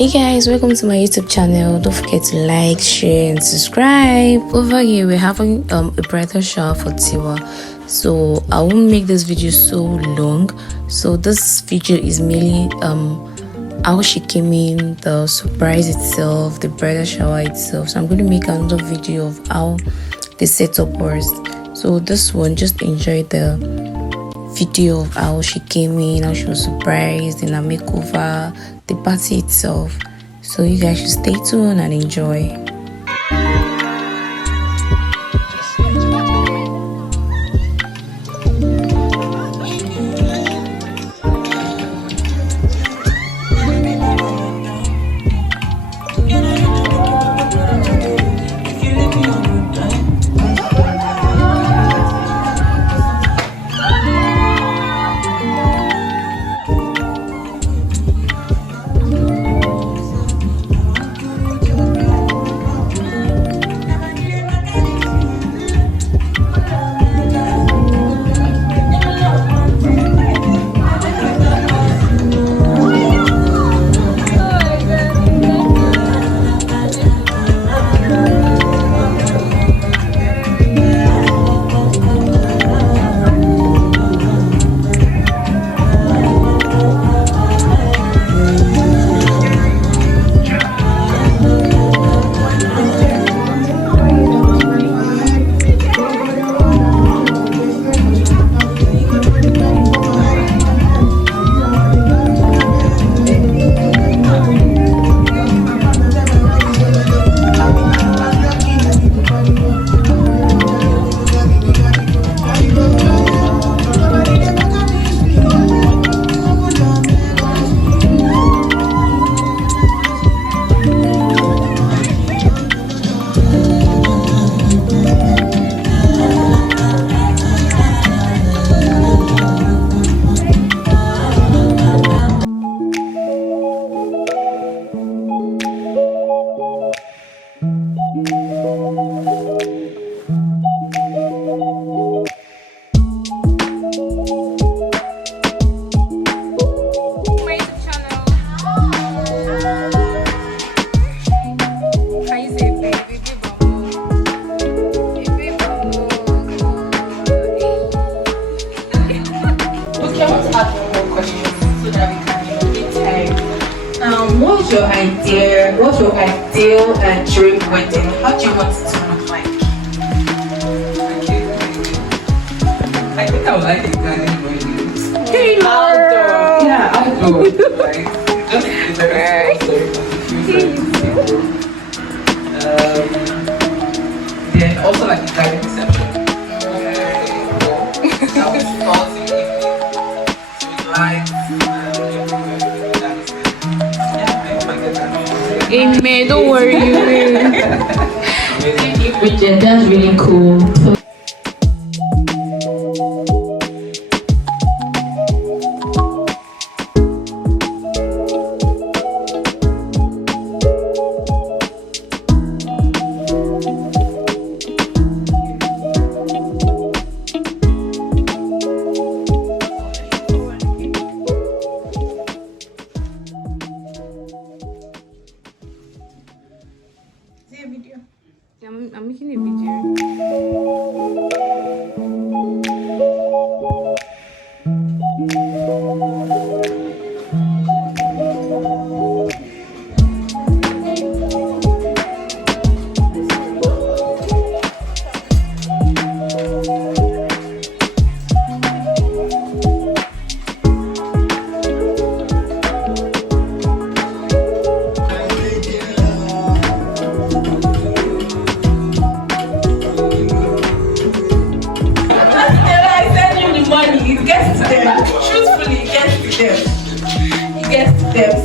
Hey guys, welcome to my YouTube channel. Don't forget to like, share and subscribe. Over here we're having a bridal shower for Tiwa, so I won't make this video so long. So this video is mainly how she came in, the surprise itself, the bridal shower itself. So I'm going to make another video of how the setup was. So this one, just enjoy the video of how she came in, how she was surprised in her makeover, the party itself. So you guys should stay tuned and enjoy. What's your ideal dream wedding? How do you want it to look like? Okay. I think I would like a garden wedding. Hey, outdoor. Yeah, outdoor. Like, just a very then also like a garden reception. That was fancy with lights. Amen, don't worry. Bridget, that's really cool. I'm making a video.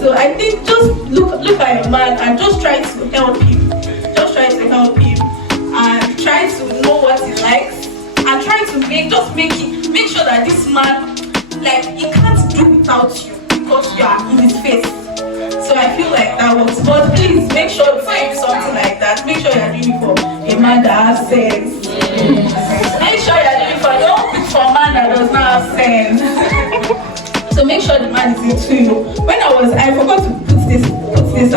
So I think just look at a man and just try to help him. Just try to help him and try to know what he likes and try to make sure that this man, like, he can't do without you because you are in his face. So I feel like that works. But please make sure before you do something like that, make sure you're doing it for a man that has sense. Make sure you're doing it for, don't look for a man that does not have sense. So make sure the man is into you. When I forgot to put this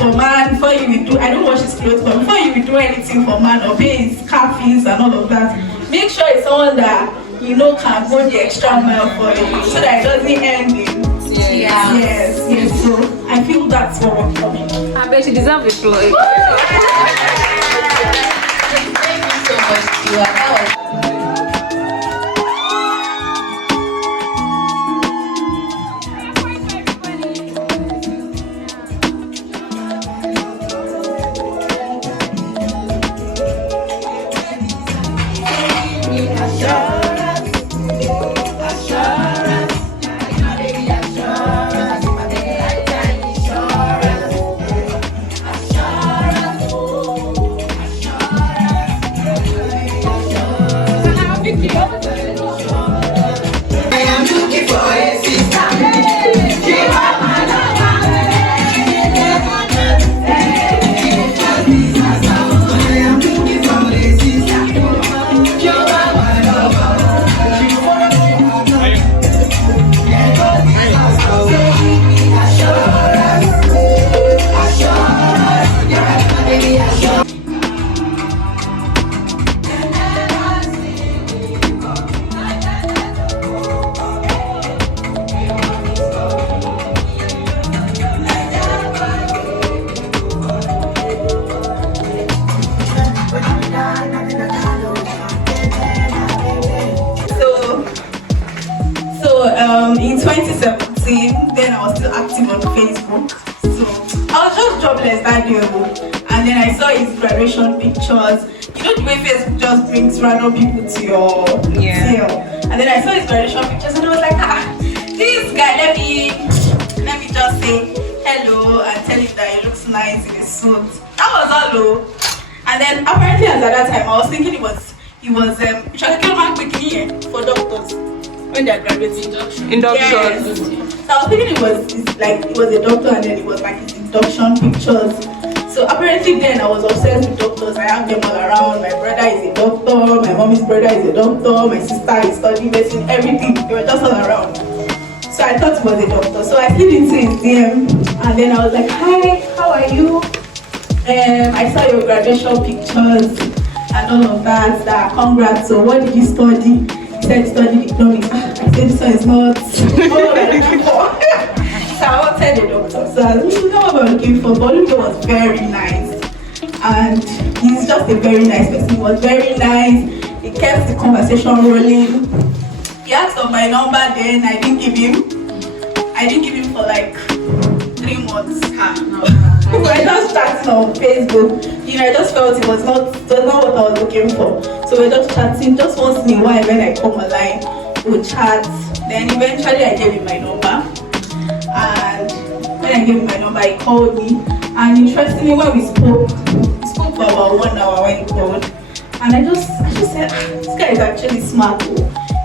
for man, before you will do, I don't wash his clothes, but before you will do anything for man or pay his car fees and all of that, make sure it's someone that you know can go the extra mile for you, so that it doesn't end in yes. So I feel that's what we're coming. I bet you deserve a floor. Thank you so much, Tiwa. That was in 2017, then I was still active on Facebook. So I was just jobless that year, and then I saw his graduation pictures. You know the way Facebook just brings random people to your tail. And then I saw his graduation pictures, and I was like, this guy, let me just say hello and tell him that he looks nice in his suit. That was all low. And then apparently at that time I was thinking he was for doctors when they're graduating. Induction. Yes. So I was thinking it was a doctor, and then it was like his induction pictures. So apparently then I was obsessed with doctors. I have them all around. My brother is a doctor, my mommy's brother is a doctor, my sister is studying medicine, everything. They were just all around. So I thought he was a doctor. So I slid into his DM, and then I was like, hi, how are you? I saw your graduation pictures and all of that. Congrats. So what did you study? He said study economics. I said this one is not what I'm looking for. So I wanted a doctor. So I didn't know what I'm looking for, but Luke was very nice. And he's just a very nice person. He was very nice. He kept the conversation rolling. He asked for my number, then I didn't give him for like 3 months. We were just chatting on Facebook. I just felt it was not what I was looking for. So we were just chatting, just once in a while when I come online, we'll chat. Then eventually I gave him my number. And when I gave him my number, he called me. And interestingly, when we spoke for about 1 hour when he called. And I just said, this guy is actually smart.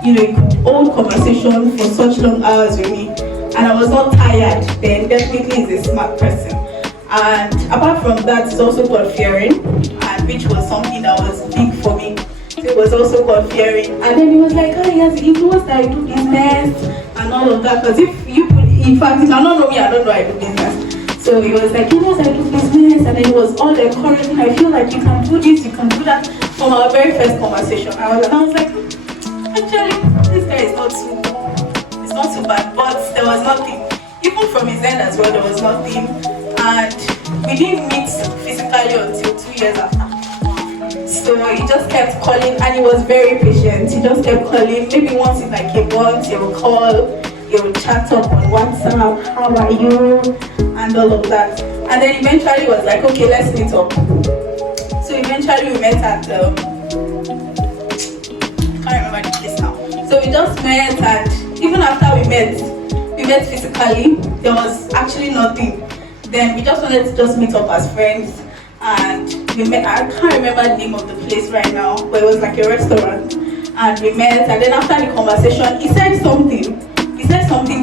He could hold conversation for such long hours with me. And I was not tired. Then definitely he's a smart person. And apart from that, he's also God-fearing, and which was something that was big for me. So he was also God-fearing. And then he was like, he has influence that I do business and all of that. Because in fact, if you don't know me, I don't know I do business. So he was like, I do business, and then he was all encouraging. I feel like you can do this, you can do that. From our very first conversation, I was like, actually, this guy is not too bad. But there was nothing. Even from his end as well, there was nothing. And we didn't meet physically until 2 years after. So he just kept calling, and he was very patient. He just kept calling. Maybe once in like a month, he will call, he will chat up on WhatsApp, how are you, and all of that. And then eventually he was like, okay, let's meet up. So eventually we met at, I can't remember the place now. So we just met, and even after we met physically, there was actually nothing. Then we just wanted to just meet up as friends, and we met. I can't remember the name of the place right now, but it was like a restaurant, and we met. And then after the conversation, he said something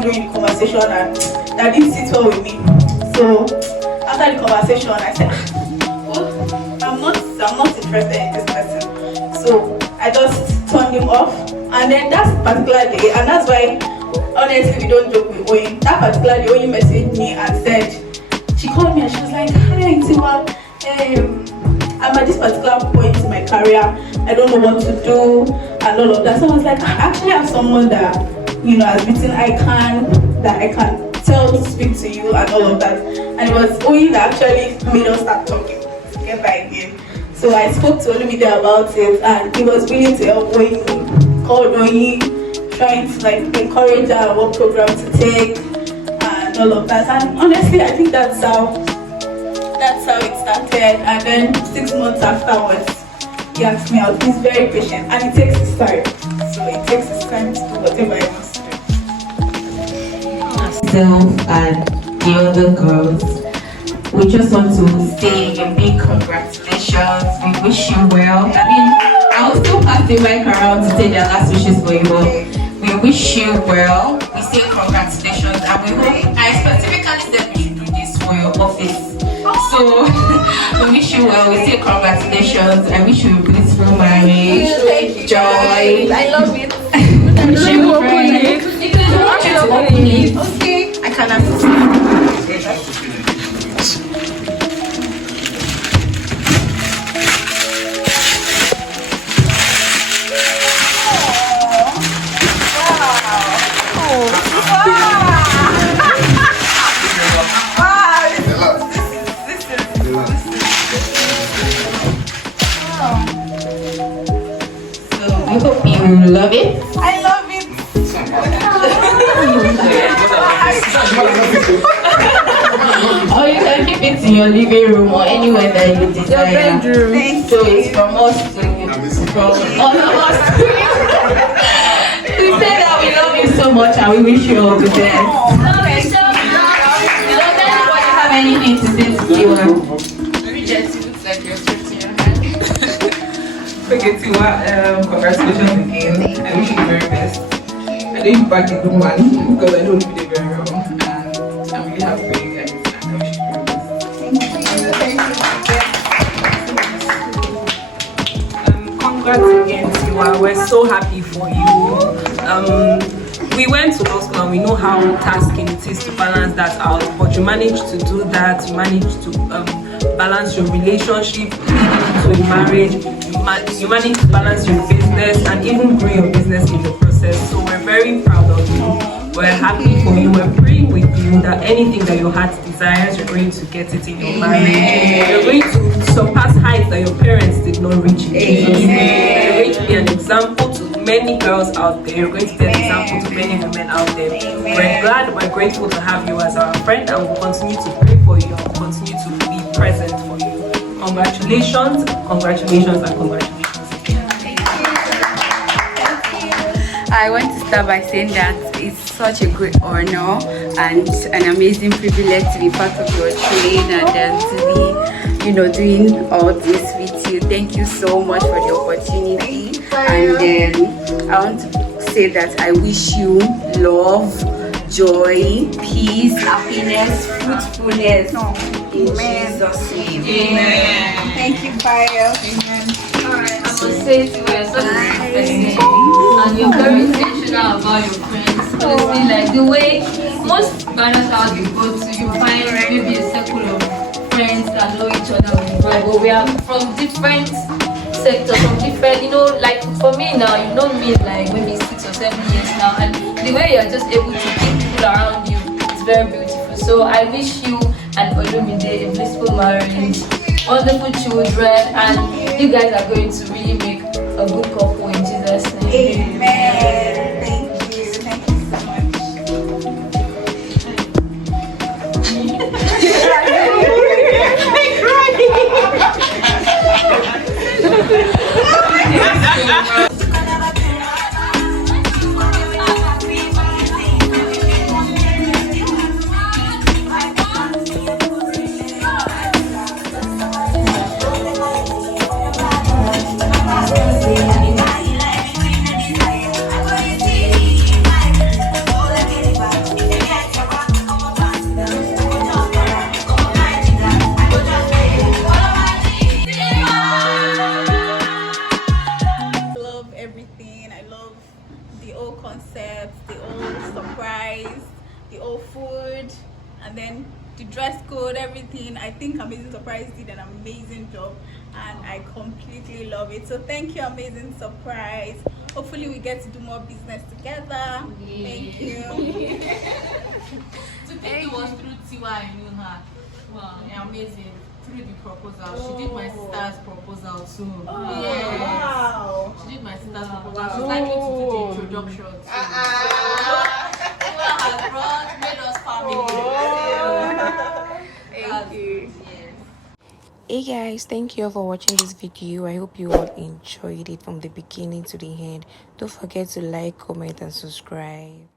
during the conversation that didn't sit well with me. So after the conversation, I said, I'm not interested in this person. So I just turned him off. And then that particular day, and that's why honestly we don't joke with Oyin. That particular day, Oyin messaged me and said she called me and she was like, "Hi, Tiwa. I'm at this particular point in my career. I don't know what to do and all of that." So I was like, I actually have someone that, you know, has written that I can tell to speak to you and all of that. And it was Oyi that actually made us start talking together again. So I spoke to Olumide about it, and he was willing to help Oyi, called Oyi, trying to like encourage her what program to take and all of that. And honestly, I think that's how it started. And then 6 months afterwards, he asked me out. He's very patient and it takes his time. So it takes his time to do whatever he wants to do. Myself and the other girls, we just want to say a big congratulations. We wish you well. I mean, I will still pass the mic around to say their last wishes for you, but we wish you well. We say congratulations, and we hope, I specifically said we should do this for your office. So we wish you well. We say congratulations. I wish you a beautiful marriage. Joy. I love it. Wish you friends. If you want you to open it, okay, I can assist you. I hope you love it. I love it. Or you can keep it in your living room or anywhere that you desire. Your bedroom. So it's from us to you. From all of us to you. We say that we love you so much and we wish you all the best. Does anybody have anything to say to you? Maybe just it looks like you're stretching your hand. Okay, Tiwa, congratulations again. I wish you the very best. I know you back a good one because I know you did very well. And I'm really happy for you guys. And I wish you the very best. Congrats again, Tiwa. We're so happy for you. We went to law school and we know how tasking it is to balance that out, but you managed to do that. You managed to balance your relationship into a marriage. You managed to balance your business and even grow your business in the process. So we're very proud of you. We're happy for you. We're praying with you that anything that your heart desires, you're going to get it in your marriage. You're going to surpass heights that your parents did not reach in Jesus' name. You're going to be an example to many girls out there. You're going to be an example to many women out there. We're glad, we're grateful to have you as our friend, and we'll continue to pray for you and we'll continue to be present for you. Congratulations, congratulations, and congratulations again. I want to start by saying that it's such a great honor and an amazing privilege to be part of your train and then to be, doing all this with you. Thank you so much for the opportunity. And then I want to say that I wish you love, joy, peace, happiness, fruitfulness. In Jesus' name. Amen. Thank you, Fire. Amen. Alright, I must say to you, you're such a good person and you're very intentional about your friends. Honestly, like the way most bridal showers you go to, you find maybe a circle of friends that know each other with vibe, but we are from different sectors, from different, like for me now, you know me like maybe 6 or 7 years now, and the way you're just able to keep people around you is very beautiful. So I wish you and Olumide a blissful marriage, wonderful children, and you guys are going to really make a good couple in Jesus' name. Amen. Thank you. Thank you so much. think Amazing Surprise did an amazing job, and I completely love it. So thank you, Amazing Surprise. Hopefully we get to do more business together. Thank you. To think it was through Tiwa I knew her. Wow, amazing. Through the proposal. She did my sister's proposal too. Yes. Wow. She did my sister's proposal. She's likely to do the introduction too. Tiwa has brought, made us family. Thank you. Yes. Hey guys, thank you all for watching this video. I hope you all enjoyed it from the beginning to the end. Don't forget to like, comment and subscribe.